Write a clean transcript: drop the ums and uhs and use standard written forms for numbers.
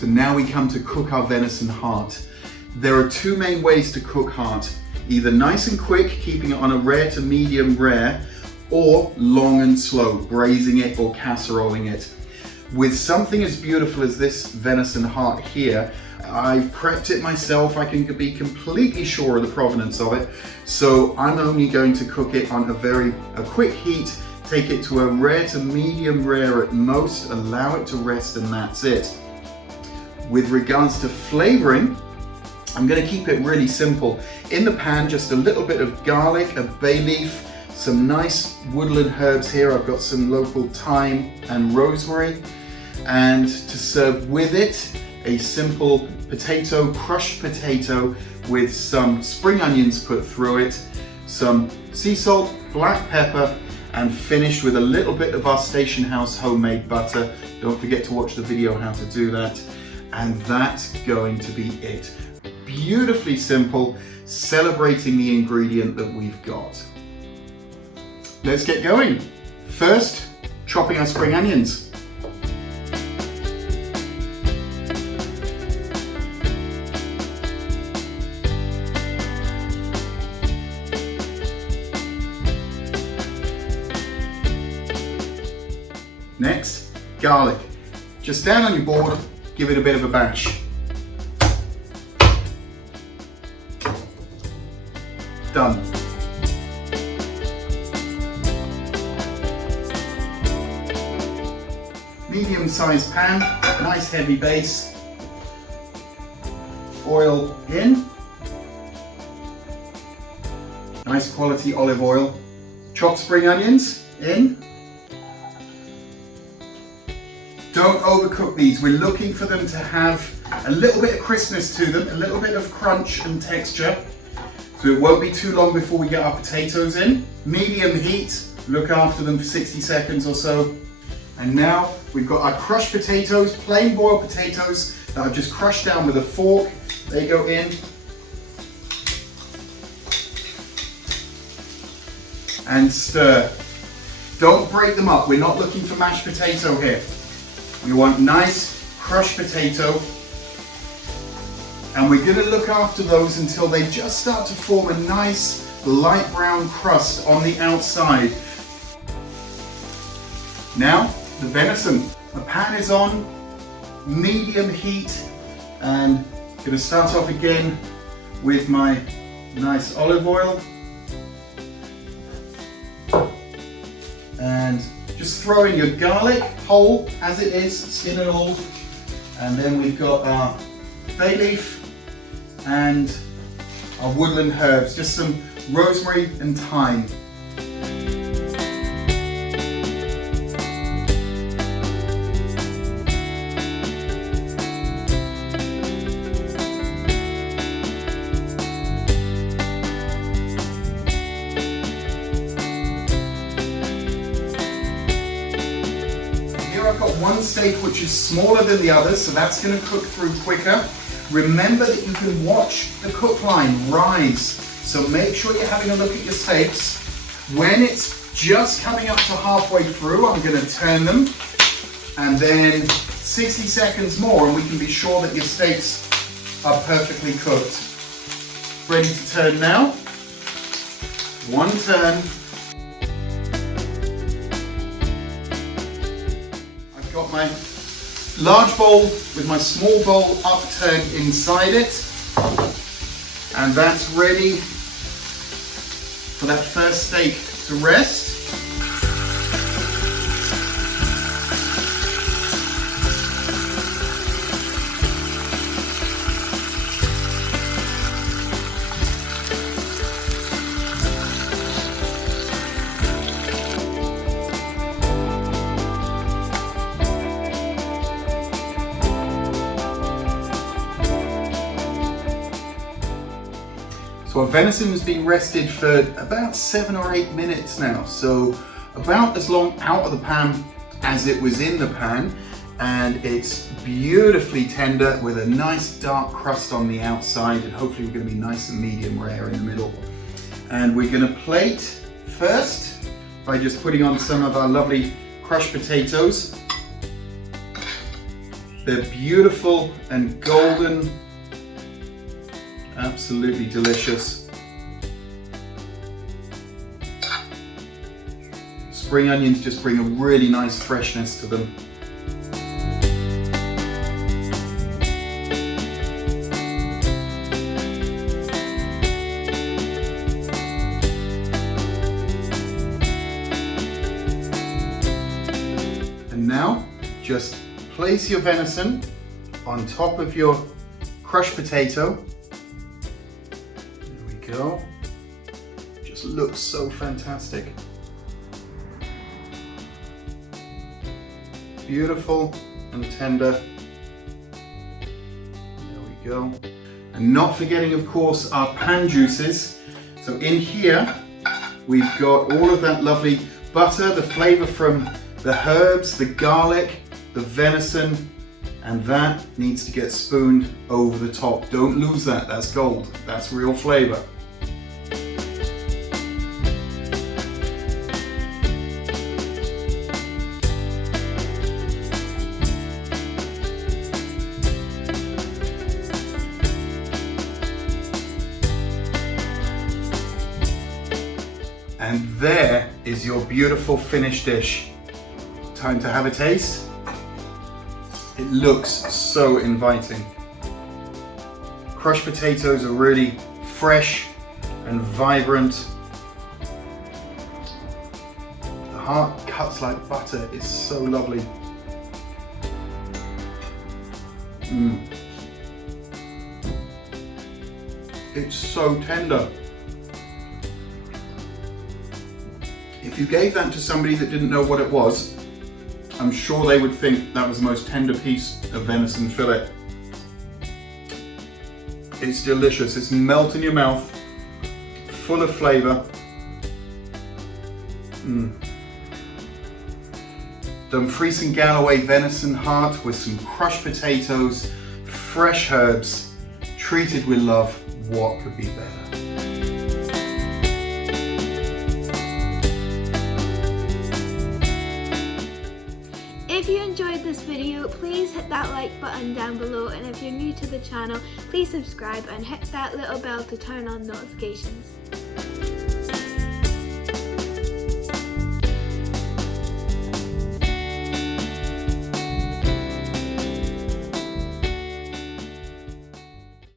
So now we come to cook our venison heart. There are two main ways to cook heart. Either nice and quick, keeping it on a rare to medium rare, or long and slow, braising it or casseroling it. With something as beautiful as this venison heart here, I've prepped it myself. I can be completely sure of the provenance of it. So I'm only going to cook it on a quick heat, take it to a rare to medium rare at most, allow it to rest, and that's it. With regards to flavoring, I'm going to keep it really simple. In the pan, just a little bit of garlic, a bay leaf, some nice woodland herbs here. I've got some local thyme and rosemary. And to serve with it, a simple potato, crushed potato with some spring onions put through it, some sea salt, black pepper, and finished with a little bit of our station house homemade butter. Don't forget to watch the video how to do that. And that's going to be it. Beautifully simple, celebrating the ingredient that we've got. Let's get going. First, chopping our spring onions. Next, garlic. Just down on your board, give it a bit of a bash. Done. Medium-sized pan, nice heavy base. Oil in. Nice quality olive oil. Chopped spring onions in. Don't overcook these. We're looking for them to have a little bit of crispness to them, a little bit of crunch and texture. So it won't be too long before we get our potatoes in. Medium heat, look after them for 60 seconds or so. And now we've got our crushed potatoes, plain boiled potatoes that I've just crushed down with a fork. They go in. And stir. Don't break them up. We're not looking for mashed potato here. We want nice crushed potato. And we're going to look after those until they just start to form a nice light brown crust on the outside. Now, the venison. The pan is on, medium heat, and I'm going to start off again with my nice olive oil. And just throw in your garlic, whole as it is, skin and all. And then we've got our bay leaf and our woodland herbs, just some rosemary and thyme. Here I've got one steak which is smaller than the others, so that's going to cook through quicker. Remember that you can watch the cook line rise, so make sure you're having a look at your steaks. When it's just coming up to halfway through, I'm going to turn them, and then 60 seconds more and we can be sure that your steaks are perfectly cooked. Ready to turn now. One turn. I've got my large bowl with my small bowl upturned inside it, and that's ready for that first steak to rest. So our venison has been rested for about 7 or 8 minutes now, so about as long out of the pan as it was in the pan, and it's beautifully tender with a nice dark crust on the outside, and hopefully we're going to be nice and medium rare in the middle. And we're going to plate first by just putting on some of our lovely crushed potatoes. They're beautiful and golden. Absolutely delicious. Spring onions just bring a really nice freshness to them. And now, just place your venison on top of your crushed potato. There we go. Just looks so fantastic. Beautiful and tender. There we go. And not forgetting, of course, our pan juices. So in here, we've got all of that lovely butter, the flavor from the herbs, the garlic, the venison, and that needs to get spooned over the top. Don't lose that, that's gold. That's real flavor. And there is your beautiful finished dish. Time to have a taste. It looks so inviting. Crushed potatoes are really fresh and vibrant. The heart cuts like butter. It's so lovely. It's so tender. If you gave that to somebody that didn't know what it was, I'm sure they would think that was the most tender piece of venison fillet. It's delicious, it's melt in your mouth, full of flavor. Dumfries and Galloway venison heart with some crushed potatoes, fresh herbs, treated with love. What could be better? If you enjoyed this video, please hit that like button down below, and if you're new to the channel, please subscribe and hit that little bell to turn on notifications.